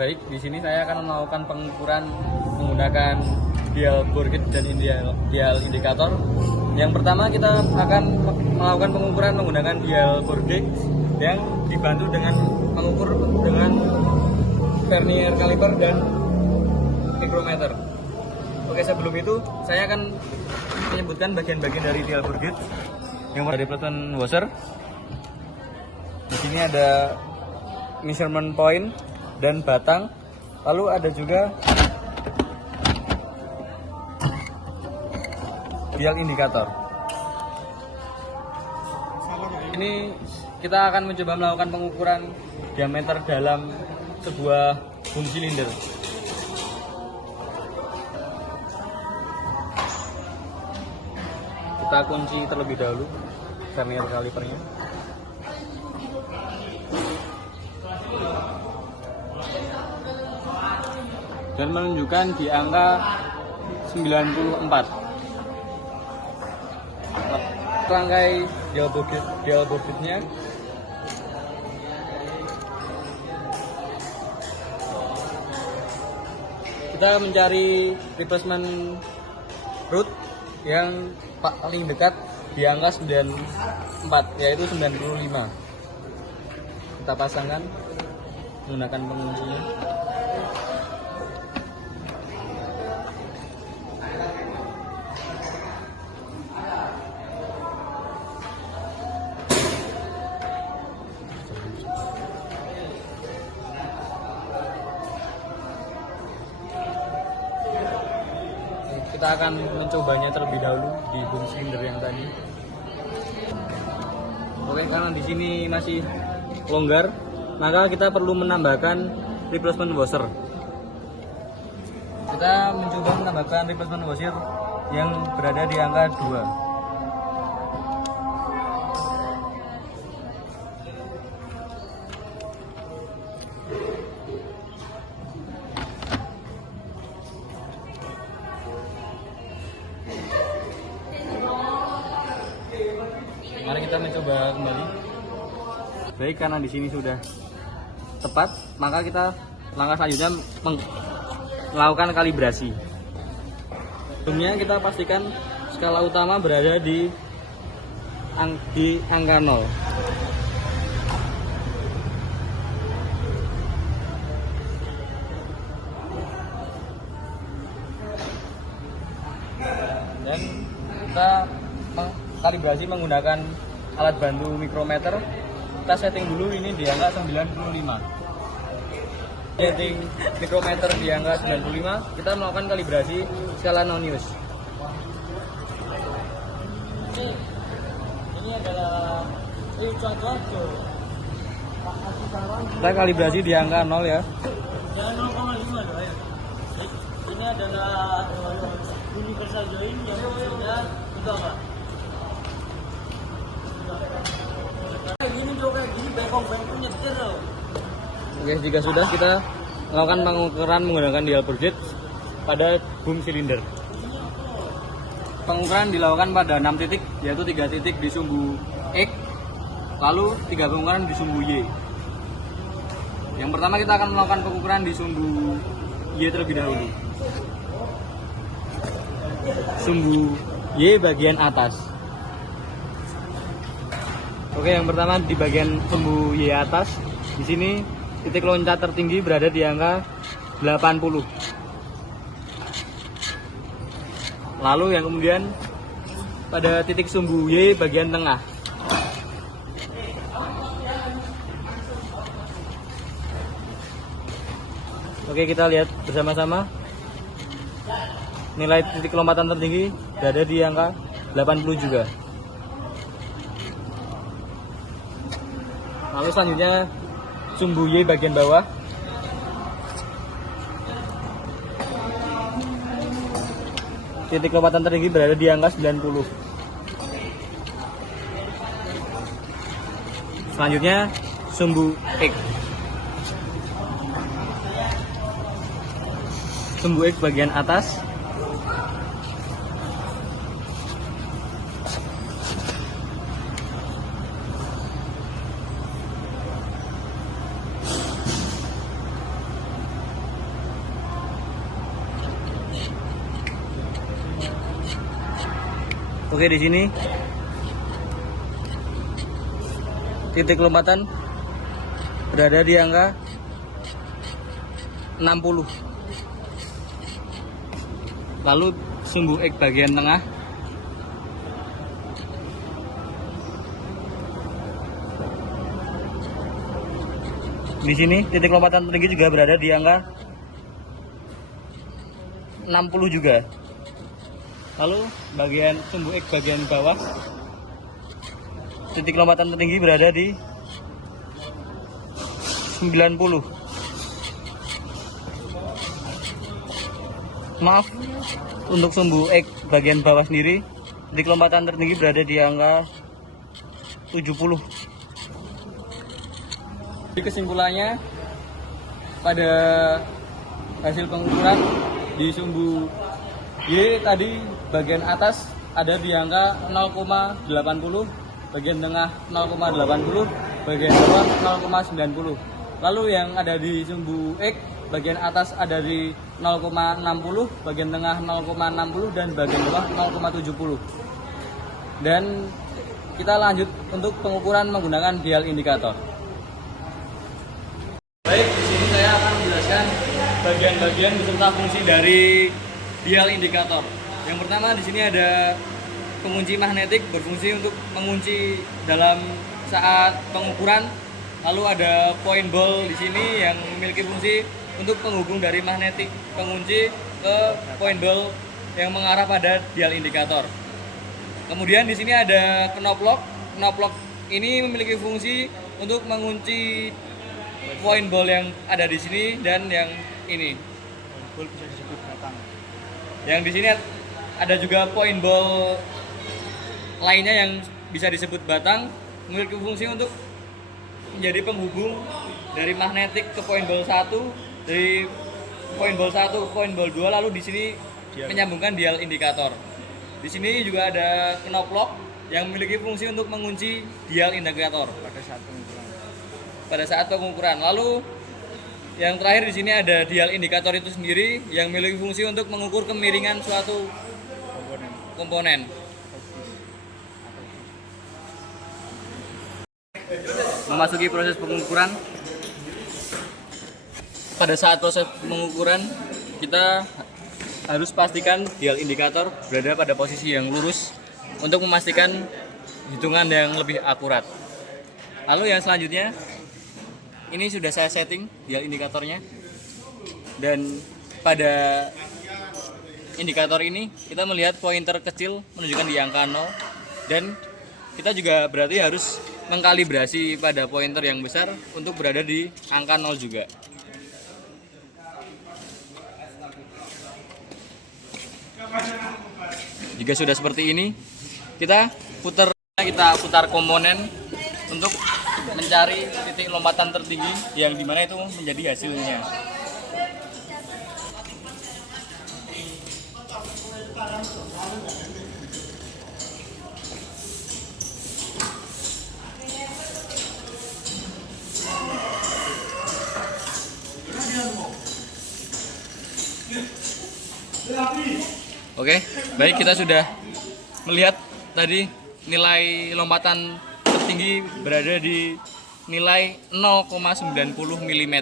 Baik, di sini saya akan melakukan pengukuran menggunakan dial bore gauge dan dial indikator. Yang pertama kita akan melakukan pengukuran menggunakan dial bore gauge yang dibantu dengan mengukur dengan vernier caliper dan micrometer. Oke, sebelum itu saya akan menyebutkan bagian-bagian dari dial bore gauge. Yang dari replacement washer. Di sini ada measurement point dan batang. Lalu ada juga dial indikator. Ini kita akan mencoba melakukan pengukuran diameter dalam sebuah boom silinder. Kita kunci terlebih dahulu vernier calipernya. Dan menunjukkan di angka 94. Rangkai dial bore gauge-nya. Kita mencari replacement root yang paling dekat di angka 94, yaitu 95. Kita pasangkan menggunakan penguncinya. Kita akan mencobanya terlebih dahulu di boom cylinder yang tadi. Oke, karena di sini masih longgar, maka kita perlu menambahkan replacement washer. Kita mencoba menambahkan replacement washer yang berada di angka 2. Mari kita mencoba kembali. Baik, karena di sini sudah tepat, maka kita langkah selanjutnya melakukan kalibrasi. Sebelumnya kita pastikan skala utama berada di angka 0. Dan kita kalibrasi menggunakan alat bantu micrometer. Kita setting dulu ini di angka 95. Setting micrometer di angka 95, kita melakukan kalibrasi skala Nonius. Ini adalah kita kalibrasi di angka 0 ya. 0,5 doang ya. Ini adalah universal join yang fungsinya itu apa? Gini dong, kayak gini bengkok-bengkok nyetir loh. Oke, jika sudah, kita melakukan pengukuran menggunakan dial bore gauge pada boom cylinder. Pengukuran dilakukan pada 6 titik, yaitu 3 titik di sumbu X, lalu 3 pengukuran di sumbu Y. Yang pertama kita akan melakukan pengukuran di sumbu Y terlebih dahulu. Sumbu Y bagian atas. Oke, yang pertama di bagian sumbu Y atas. Di sini titik loncat tertinggi berada di angka 80. Lalu yang kemudian pada titik sumbu Y bagian tengah. Oke, kita lihat bersama-sama. Nilai titik lompatan tertinggi berada di angka 80 juga. Lalu selanjutnya sumbu Y bagian bawah. Titik lompatan tertinggi berada di angka 90. Selanjutnya sumbu X. Sumbu X bagian atas. Oke, di sini titik lompatan berada di angka 60. Lalu sumbu X bagian tengah di sini titik lompatan tertinggi juga berada di angka 60 juga. Lalu bagian sumbu X bagian bawah titik lompatan tertinggi berada di 90. Maaf, untuk sumbu X bagian bawah sendiri titik lompatan tertinggi berada di angka 70. Jadi kesimpulannya, pada hasil pengukuran di sumbu Y tadi bagian atas ada di angka 0,80, bagian tengah 0,80, bagian bawah 0,90. Lalu yang ada di sumbu X bagian atas ada di 0,60, bagian tengah 0,60 dan bagian bawah 0,70. Dan kita lanjut untuk pengukuran menggunakan dial indikator. Baik, di sini saya akan menjelaskan bagian-bagian beserta fungsi dari dial indikator. Yang pertama di sini ada pengunci magnetik berfungsi untuk mengunci dalam saat pengukuran. Lalu ada point ball di sini yang memiliki fungsi untuk penghubung dari magnetik pengunci ke point ball yang mengarah pada dial indikator. Kemudian di sini ada knob lock. Knob lock ini memiliki fungsi untuk mengunci point ball yang ada di sini dan yang ini. Ball bisa disebut batang. Yang di sini ada juga point ball lainnya yang bisa disebut batang, memiliki fungsi untuk menjadi penghubung dari magnetik ke point ball 1, dari point ball 1 ke point ball 2, lalu di sini menyambungkan dial indikator. Di sini juga ada knob lock yang memiliki fungsi untuk mengunci dial indikator pada saat pengukuran. Lalu yang terakhir di sini ada dial indikator itu sendiri yang memiliki fungsi untuk mengukur kemiringan suatu komponen. Memasuki proses pengukuran. Pada saat proses pengukuran kita harus pastikan dial indikator berada pada posisi yang lurus untuk memastikan hitungan yang lebih akurat. Lalu yang selanjutnya, ini sudah saya setting dial indikatornya, dan pada indikator ini kita melihat pointer kecil menunjukkan di angka 0, dan kita juga berarti harus mengkalibrasi pada pointer yang besar untuk berada di angka 0 juga. Jika sudah seperti ini, kita putar komponen untuk mencari titik lompatan tertinggi yang dimana itu menjadi hasilnya. Oke, baik, kita sudah melihat tadi nilai lompatan tertinggi berada di nilai 0,90 mm.